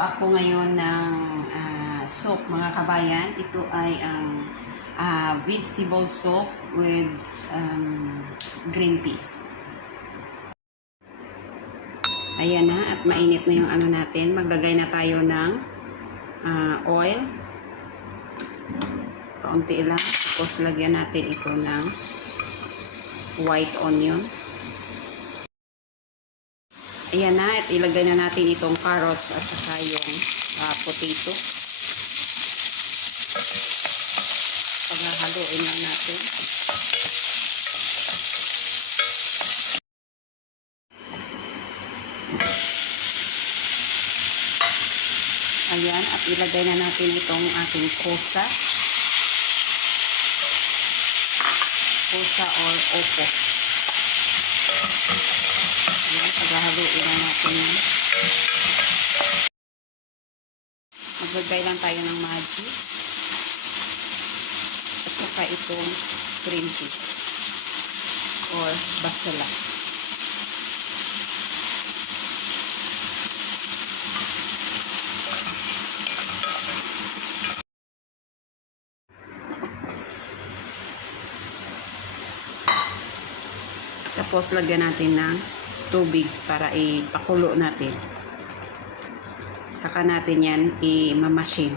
Gagawa ako ngayon ng soup mga kabayan. Ito ay ang vegetable soup with green peas. Ayan na, at mainit na yung ano natin. Maglagay na tayo ng oil. Kaunti lang. Tapos lagyan natin ito ng white onion. Ayan na, at ilagay na natin itong carrots at saka yung potato. Paghahaluin lang natin. Ayan, at ilagay na natin itong ating kosa. Kosa or opo. Ayan, paghahaluin lang natin. Maglagay lang tayo ng magic. At saka itong green peas or basala. Tapos lagyan natin ng tubig para ipakulo natin. Saka natin yan i-mamasin.